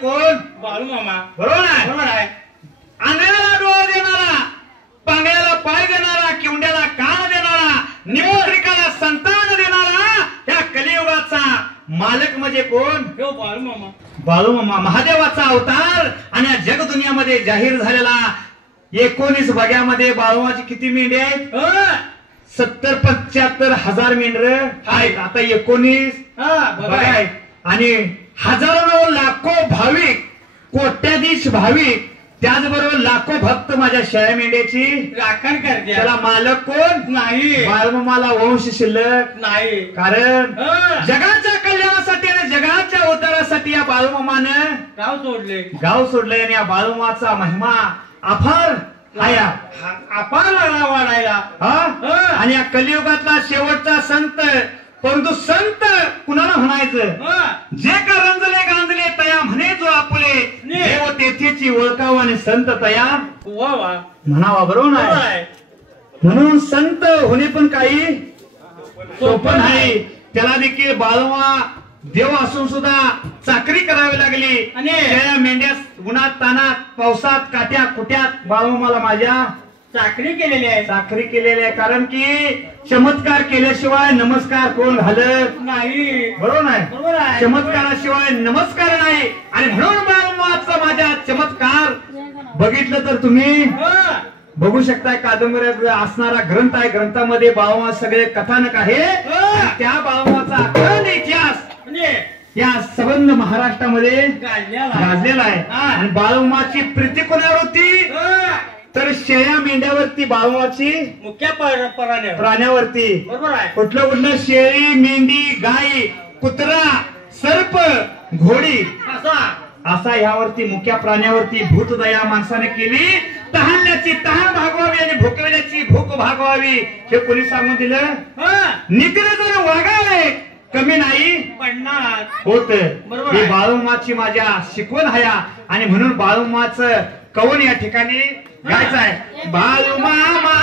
कोण? बाळू मामा. बरोबर आहे. बरोबर आहे. आंधळ्याला डोळा देणारा, पांगळ्याला पाय देणारा, किवड्याला कान देणारा, निपुत्रिकाला संतान देणारा या कलियुगाचा मालक म्हणजे कोण? हो बाळू मामा. बाळू मामा महादेवाचा अवतार आणि या जगदुनियामध्ये जाहीर झालेला 19 बग्यामध्ये बाळूमाची किती मेंढे आहेत? 70-75 हजार मेंढर आहेत. आता 19 बघा आहेत आणि हजारो लाखो भाविक, कोट्याधीश भाविक, त्याचबरोबर लाखो भक्त माझ्या शेळ्या मेंढ्याची राखण करते. त्याला मालक कोण? नाही. बाळूमामाला वंश शिल्लक नाही. कारण जगाच्या कल्याणासाठी आणि जगाच्या उद्धारासाठी या बाळूमामानं गाव सोडले. गाव सोडलंय आणि या बाळूमाचा महिमा अफार आया अपार लागला वाढायला. आणि या कलियुगातला शेवटचा संत, परंतु संत कुणाला म्हणायचं? जे का रंजले गांजले तया म्हणे जो आपुले, देव तेथेची ओळखाव आणि संत तया म्हणावा. बरोबर आहे. म्हणून संत होणे पण काही सोपं नाही. त्याला देखील बाळूमा देव असून सुद्धा चाकरी करावी लागली आणि मेंढ्या उन्हात तानात पावसात काट्या कुट्यात बाळूमाला माझ्या चाकरी केलेली आहे. चाकरी केलेली आहे. कारण की चमत्कार केल्याशिवाय नमस्कार कोण घालत नाही. बरोबर नाही. बरोबर आहे. चमत्काराशिवाय नमस्कार नाही. आणि म्हणून बाळूमाचा माझ्या चमत्कार बघितलं तर तुम्ही बघू शकताय. कादंबऱ्यात असणारा ग्रंथ आहे. ग्रंथामध्ये बाळूमा सगळे कथानक आहे. त्या बाळूमाचा अखंड इतिहास या संबंध महाराष्ट्रामध्ये गाजलेला आहे. आणि बाळूमाची प्रीती कोणावर होती? तर शेळ्या मेंढ्यावरती, बाळूमाची मुख्य प्राण्यावरती. बरोबर आहे. कुठलं शेळी, मेंढी, गाय, कुत्रा, सर्प, घोडी असा ह्यावरती मुख्य प्राण्यावरती भूतदया माणसाने केली. तहानल्याची तहान भागवावी आणि भुकवल्याची भूक भागवावी हे कोणी सांगून दिलं? नीतीने जर वागावे कमी नाही पडणार होत. बरोबर ही बाळूमाची माझ्या शिकवण आहे. आणि म्हणून बाळूमाचं कवन या ठिकाणी गायचं आहे. बाळूमामा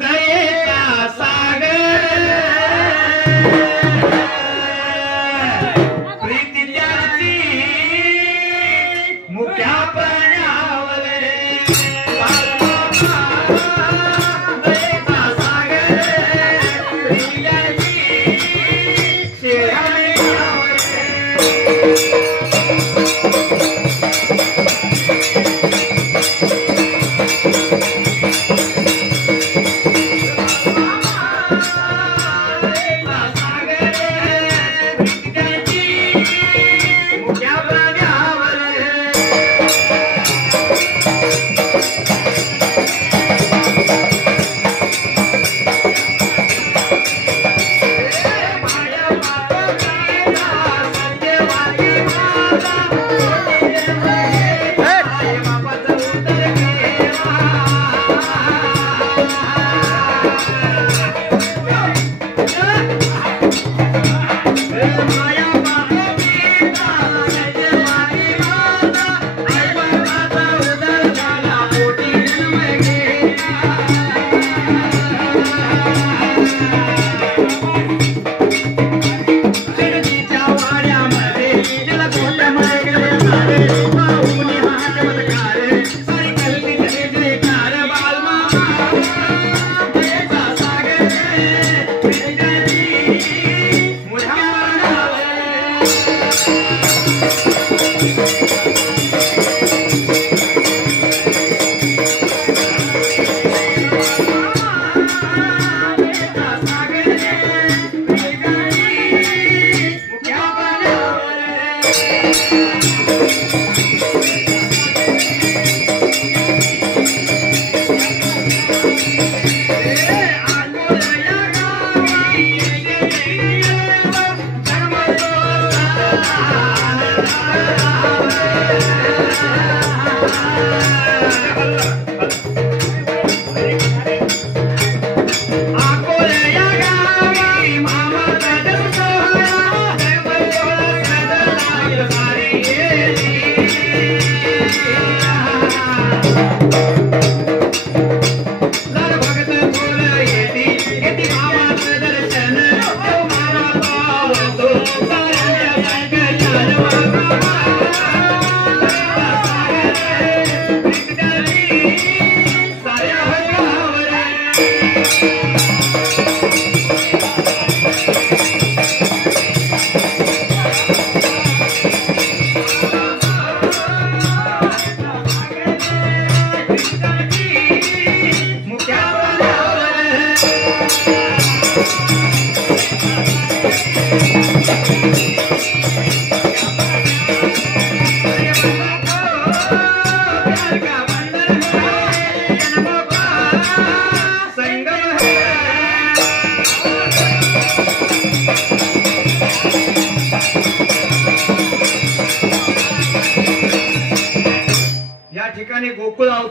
दयेचा सागर, प्रीती त्याची मुख्या प्राण्यावर, दयेचा सागर, प्रीती त्याची शेळ्या मेंढ्यावर. ठिकाणी गोकुळ अवतार